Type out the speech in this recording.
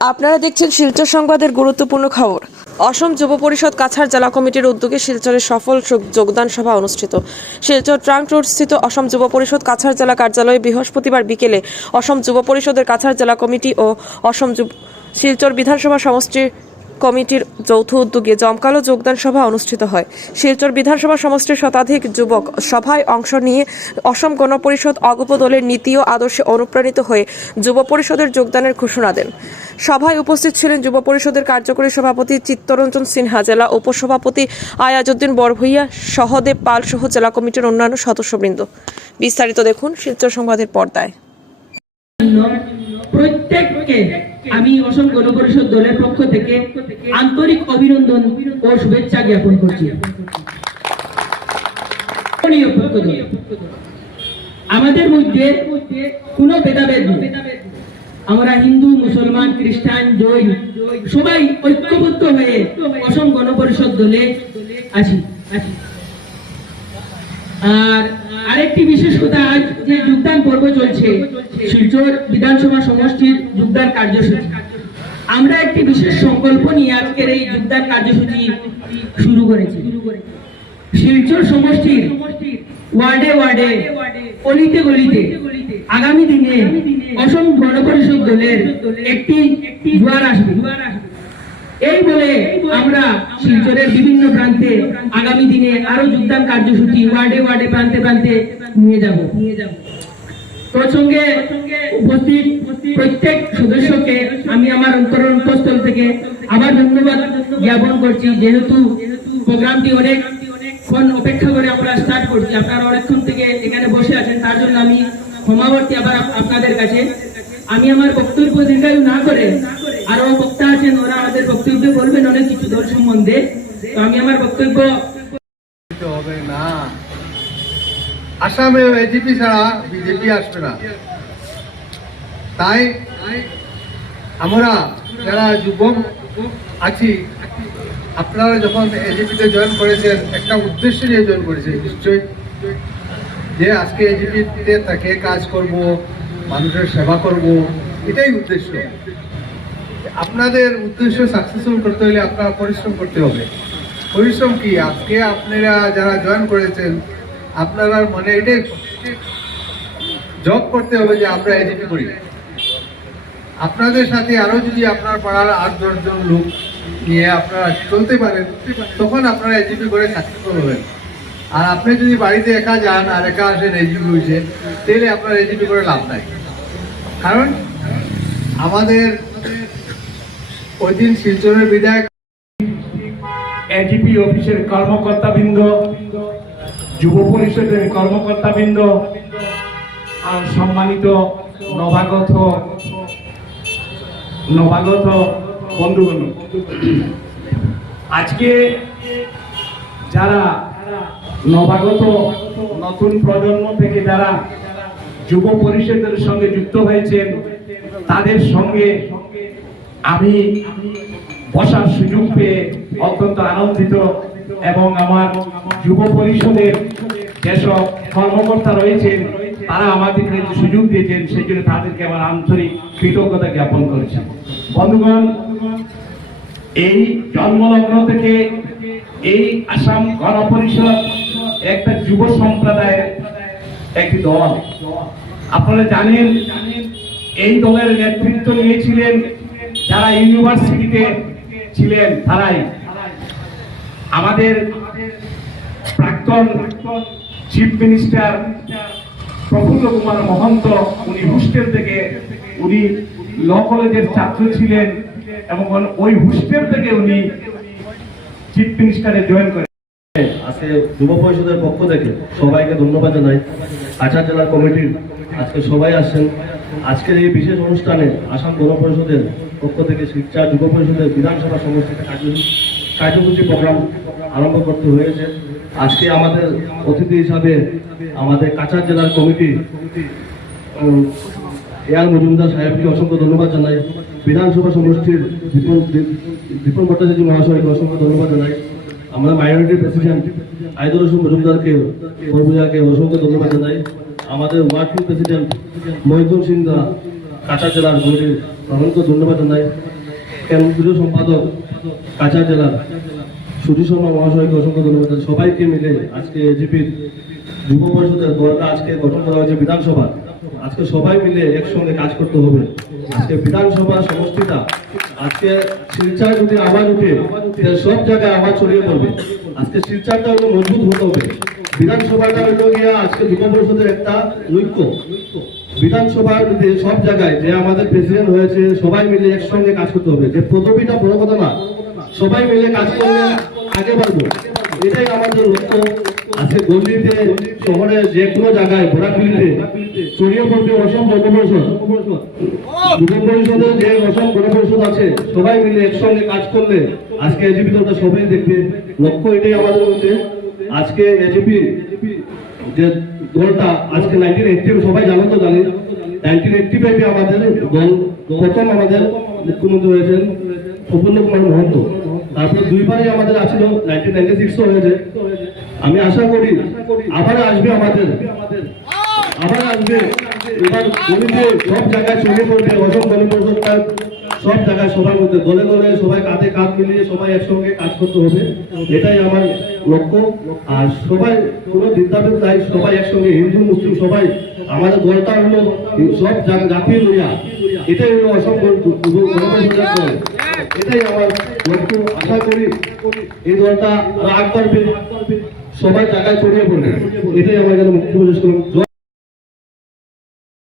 আপনারা দেখছেন শিলচর সংবাদের গুরুত্বপূর্ণ খবর। অসম যুব পরিষদ কাছাড় জেলা কমিটির উদ্যোগে শিলচরে সফল যোগদান সভা অনুষ্ঠিত। শিলচর ট্রাঙ্ক রোড স্থিত অসম যুব পরিষদ কাছাড় জেলা কার্যালয়ে বৃহস্পতিবার বিকেলে অসম যুব পরিষদের কাছাড় জেলা কমিটি ও অসম যুব শিলচর বিধানসভা সমষ্টির কমিটির যৌথ উদ্যোগে জমকালো যোগদান সভা অনুষ্ঠিত হয়। শিলচর বিধানসভা সমষ্টির শতাধিক যুবক সভায় অংশ নিয়ে অসম গণপরিষদ অগপ দলের নীতি ও আদর্শে অনুপ্রাণিত হয়ে যুব পরিষদের যোগদানের ঘোষণা দেন। সভায় উপস্থিত ছিলেন যুব পরিষদের কার্যকরী সভাপতি চিত্তরঞ্জন সিনহা, জেলা উপসভাপতি আয়াজউদ্দিন বরভইয়া সহদেব পাল সহ জেলা কমিটির অন্যান্য সদস্যবৃন্দ। বিস্তারিত দেখুন শিলচর সংবাদের পর্দায়। প্রত্যেককে আমি অসম গণপরিষদ দলের পক্ষ থেকে আন্তরিক অভিনন্দন ও শুভেচ্ছা জ্ঞাপন করছি। আমাদের মধ্যে কোনো ভেদাভেদ আমরা হিন্দু, মুসলমান, খ্রিস্টান, জৈন সবাই ঐক্যবদ্ধ হয়ে অসম গণপরিষদ দলে আসি আর আরেকটি বিশেষ কথা, আজ যে যোগদান পর্ব চলছে শিলচর বিধানসভা সমষ্টির যোগদান কার্যসূচি। আমরা একটি বিশেষ সংকল্প নিয়ে আজকের এই যোগদান কার্যসূচি শুরু করেছি। শিলচর সমষ্টির ওয়ার্ডে ওয়ার্ডে, অলিতে গলিতে আগামী দিনে অসম গণপরিষদ দলের একটি জোয়ার আসবে। এই বলে আমরা শিলচরের বিভিন্ন প্রান্তে আগামী দিনে আরও যোগদান কার্যসূচি ওয়ার্ডে ওয়ার্ডে, প্রান্তে প্রান্তে নিয়ে যাব নিয়ে যাব। তোর সঙ্গে উপস্থিত প্রত্যেক সদস্যকে আমি আমার অন্তর অন্তঃস্থল থেকে আবার ধন্যবাদ জ্ঞাপন করছি। যেহেতু প্রোগ্রামটি অনেক ক্ষণ অপেক্ষা করে আমরা স্টার্ট করছি, আপনারা অনেকক্ষণ থেকে এখানে বসে আছেন, তার জন্য আমি ক্ষমাবর্তী আবার আপনাদের কাছে। আমি আমার বক্তব্য দীর্ঘায়ু না করে আরও বক্তা আছেন, ওরা আমাদের বক্তব্য বলবেন অনেক কিছু দল সম্বন্ধে। তো আমি আমার বক্তব্য আসামে এজিপি ছাড়া বিজেপি আসবে না। তাই আমরা যারা যুবক আছি, আপনারা যখন এজিপিতে জয়েন করেছেন, একটা উদ্দেশ্য নিয়ে জয়েন করেছেন, নিশ্চয়ই, যে আজকে এজিপিতে থেকে, কাজ করব, মানুষের সেবা করব, এটাই উদ্দেশ্য। আপনাদের উদ্দেশ্য সাকসেসফুল করতে হলে আপনার পরিশ্রম করতে হবে। পরিশ্রম কি? আজকে আপনারা যারা জয়েন করেছেন আপনারা মনে এটাই জব করতে হবে যে আমরা এজিপি করি। আপনাদের সাথে আরও যদি আপনার পাড়ার আট দশজন লোক নিয়ে আপনারা চলতে পারেন, তখন আপনারা এজিপি করে সাকসেসফুল হবেন। আর আপনি যদি বাড়িতে একা যান আর একা আসেন এজিপি হয়েছে তাহলে আপনার এজিপি করে লাভ নাই। কারণ আমাদের ওই দিন শিলচরের বিধায়ক এজিপি অফিসের কর্মকর্তাবৃন্দ যুব পরিষদের কর্মকর্তাবৃন্দ আর সম্মানিত নবাগত নবাগত বন্ধুগণ। আজকে যারা নবাগত নতুন প্রজন্ম থেকে যারা যুব পরিষদের সঙ্গে যুক্ত হয়েছেন, তাদের সঙ্গে আমি বসার সুযোগ পেয়ে অত্যন্ত আনন্দিত এবং আমার যুব পরিষদের যেসব কর্মকর্তা রয়েছেন, তারা আমাদেরকে যে সুযোগ দিয়েছেন, সেই জন্য তাদেরকে আমার আন্তরিক কৃতজ্ঞতা জ্ঞাপন করেছি। বন্ধুগণ, এই জন্মলগ্ন থেকে এই আসাম গণপরিষদ একটা যুব সম্প্রদায়ের একটি দল। আপনারা জানেন, এই দলের নেতৃত্ব নিয়েছিলেন যারা ইউনিভার্সিটিতে ছিলেন তারাই। আমাদের প্রাক্তন চিফ মিনিস্টার প্রফুল্ল কুমার মহন্ত, উনি হোস্টেল থেকে, উনি ল কলেজের ছাত্র ছিলেন এবং ওই হোস্টেল থেকে উনি চিফ মিনিস্টারে জয়েন করেন। আজকে যুব পরিষদের পক্ষ থেকে সবাইকে ধন্যবাদ জানাই। আচার জেলার কমিটির আজকে সবাই আসছেন। আজকের এই বিশেষ অনুষ্ঠানে আসাম গণ পরিষদের পক্ষ থেকে শিক্ষা যুব পরিষদের বিধানসভা সমষ্টিতে কার্যসূচি কার্যসূচি প্রোগ্রাম আরম্ভ করতে হয়েছে। আজকে আমাদের অতিথি হিসাবে আমাদের কাছাড় জেলার কমিটি এয়ার মজুমদার সাহেবকে অসংখ্য ধন্যবাদ জানাই। বিধানসভা সমষ্টির বিপুল বিপুল ভট্টাচার্য মহাশয়কে অসংখ্য ধন্যবাদ জানাই। আমরা মাইনরিটি প্রেসিডেন্ট আইদুল হোসেন মজুমদারকে বরবুজাকে অসংখ্য ধন্যবাদ জানাই। আমাদের ওয়ার্ড প্রেসিডেন্ট মহিদুল সিংদা কাটা জেলার কমিটির অসংখ্য ধন্যবাদ জানাই। কেন্দ্রীয় সম্পাদক? কাছাড় জেলার সুধীর শর্মা মহাশয়কে অসংখ্য ধন্যবাদ। সবাইকে মিলে আজকে এজিপির যুব পরিষদের দলটা আজকে গঠন করা হয়েছে বিধানসভা। আজকে সবাই মিলে একসঙ্গে কাজ করতে হবে। আজকে বিধানসভা সমষ্টিটা আজকে শিলচার যদি আওয়াজ উঠে সব জায়গায় আওয়াজ ছড়িয়ে পড়বে। আজকে শিলচারটা হলো মজবুত হতে হবে। বিধানসভাটা হলো গিয়া আজকে যুব পরিষদের একটা ঐক্য। বিধানসভার যে সব জায়গায় যে আমাদের প্রেসিডেন্ট হয়েছে, সবাই মিলে একসঙ্গে কাজ করতে হবে। যে পদবিটা বড় কথা না, সবাই মিলে কাজ করলে আগে বাড়বো। এটাই আমাদের লক্ষ্য। আজকে গল্লিতে শহরে যে কোনো জায়গায় ঘোরাঘুরিতে ছড়িয়ে পড়বে অসম গণপরিষদ। যুব পরিষদের যে অসম গণপরিষদ আছে, সবাই মিলে একসঙ্গে কাজ করলে আজকে এজিপি দলটা সবাই দেখবে। লক্ষ্য এটাই আমাদের মধ্যে। আজকে এজিপি যে গোলটা আজকে নাইনটিন এইটটি সবাই জানো তো জানি। নাইনটিন এইটটি ফাইভে আমাদের গোল প্রথম আমাদের মুখ্যমন্ত্রী হয়েছেন প্রফুল্ল কুমার মহন্ত। তারপরে দুইবারই আমাদের আসলো নাইনটিন নাইনটি সিক্সও হয়েছে। আমি আশা করি আবার আসবে আমাদের আবার আসবে এবার সব জায়গায় ছড়িয়ে পড়বে, অসম গণপরিষদটা সব জায়গায় সবার মধ্যে দলে দলে সবাই কাঁধে কাঁধ মিলিয়ে সবাই একসঙ্গে কাজ করতে হবে। এটাই আমার লক্ষ্য। আর সবাই, কোনো দ্বিধাভেদ নাই সবাই একসঙ্গে, হিন্দু, মুসলিম, সবাই। আমাদের দলটা হলো সব জাতি লইয়া এটাই হলো অসম এটাই আমার লক্ষ্য। আশা করি এই দলটা রাগ করবে সবাই জায়গায় ছড়িয়ে পড়বে। এটাই আমার যেন মুখ্য